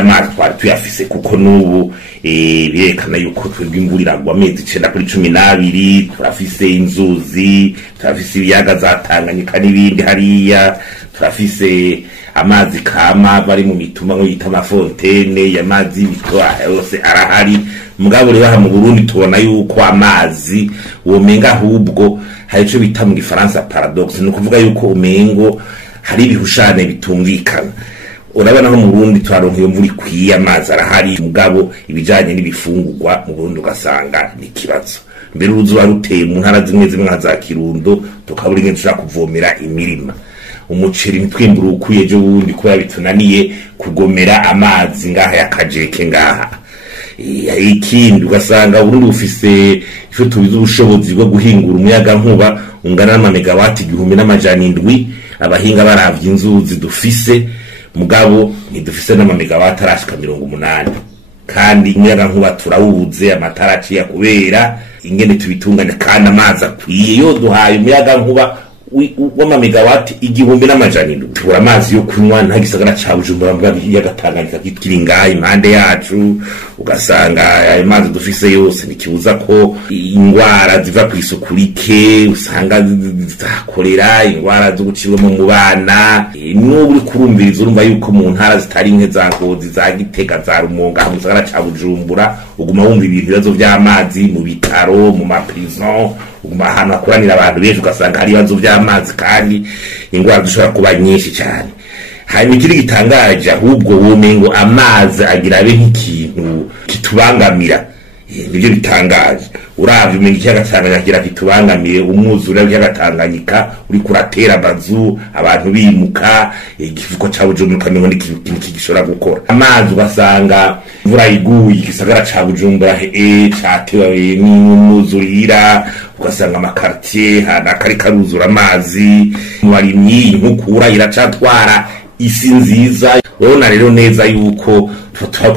kubera amazi twari tuyafise kuko n'ubu birekana yuko twebwe imvura iragwa amezi 9 kuri 12 turafise inzuzi turafise ibiyaga za Tanganyika n'ibindi hariya turafise amazi kama bari mu mituma ngo yita amafontaine y'amazi bitwa yose arahari mugabo rero mu Burundi tubona yuko amazi womenga ahubwo hari ico bita mu Gifaransa paradoxe no kuvuga yuko umengo hari ibihushane bitumvikana urabona no mu Burundi twaronka iyo mvura ikwiye amazi arahari mugabo ibijanye n'ibifungurwa mu Burundi ugasanga ni kibazo mbere uruzuba ruteye mu ntara zimwe zimwe nka za Kirundo tukabura ingene dushaka kuvomera imirima umuceri nitwimbura ukuye je wundi ko yabitunaniye kugomera amazi ngaha yakajeke ngaha ikindi ugasanga Burundi ufise ico tubiza ubushobozi bwo guhingura umuyaga nkuba ungana na megawati 1700 abahinga baravye inzuzi dufise mugabo ntidufise na megawati arashika 80 kandi umuyaga nkuba turawubuze amatara aciye kubera ingene tubitunganya kandi amazi akwiye yo duhaye umuyaga nkuba w'ama megawati 1700 tubura amazi yo kunywa nta gisagara ca Bujumbura mbwa yagatanganyika kitiri ngaha impande yacu ugasanga ayo mazi dufise yose nikibuza ko ingwara ziva kw'isuku rike usanga zizakorera ingwara zo gucibwamo mu bana n'ubu uri kurumviriza urumva yuko mu ntara zitari nke za Ngozi za Gitega za Rumonga mu gisagara ca Bujumbura uguma wumva ibintu bibazo vy'amazi mu bitaro mu ma prison uguma ahantu hakoranira abantu benshi ugasanga hari ibibazo vy'amazi kandi ingwara zishobora kuba nyinshi cyane hanyuma ikiri gitangaje ahubwo womengo amazi agira abe nk'ikintu kitubangamira nibyo bitangaje uravye umenga ikiyaga Tanganyika kitubangamiye umwuzure w'ikiyaga Tanganyika uri kuratera bazu abantu bimuka igifuko ca Bujumbura kamengo n'ikintu kigishobora gukora amazi ugasanga imvura iguye igisagara ca Bujumbura catewe n'umwuzurira ugasanga amakartier hana kari karuzura amazi mubarimyi inkukura iracatwara isi nziza urabona rero neza yuko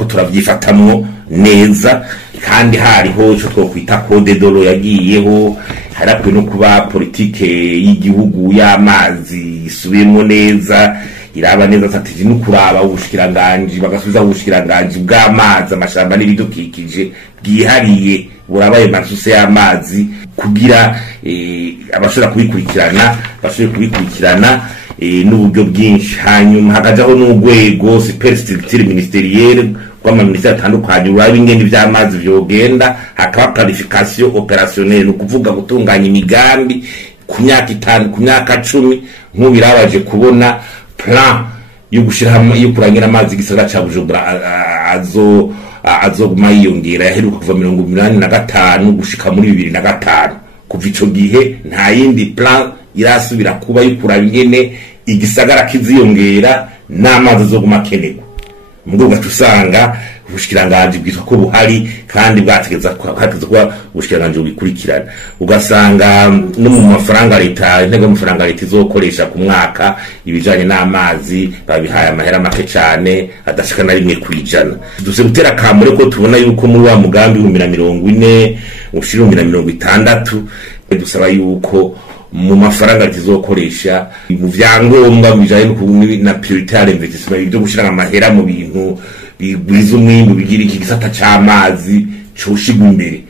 turavyifatamwo neza kandi hariho ico twokwita code dolo yagiyeho harakwiye no kuba politike y'igihugu y'amazi isubiyemo neza iraba neza strategy no kuraba ubushikiranganje bagasubiza ubushikiranganje bw'amazi amashamba n'ibidukikije bwihariye burabaye masuse y'amazi kugira abashobora kubikurikirana n'uburyo bwinshi hanyuma hakajaho n'urwego superstructure ministerielle kwa ministeri atandukanye uraba ingene vy'amazi vyogenda hakaba planification opérationnelle no kuvuga gutunganya imigambi ku myaka 5 ku myaka 10 nk'ubirabaje kubona plan yo gushira hamwe yo kurangira amazi gisagara ca Bujumbura azoguma yiyongera yaheruka kuva 1985 gushika muri 2005 kuva ico gihe nta yindi plan irasubira kuba yo kuraba ingene igisagara kiziyongera n'amazi azoguma kenerwa mugo usanga ubushikiranganje bwitwa ko buhari kandi bwategeza kuba ubushikiranganje bubikurikirana ugasanga no mu mafaranga leta intego y'amafaranga leta izokoresha ku mwaka ibijanye n'amazi babihaye amahera make cyane adashika na rimwe kwijana duze gutera kamure ko tubona yuko muri wa mugambi wa 40 ushira 60 dusaba yuko mu mafaranga tizokoresha mu vyangombwa bijanye na prioritaire investissement byo gushira amahera mu bintu bigwiza umwimbu bigira iki gisata c'amazi coshigwa imbere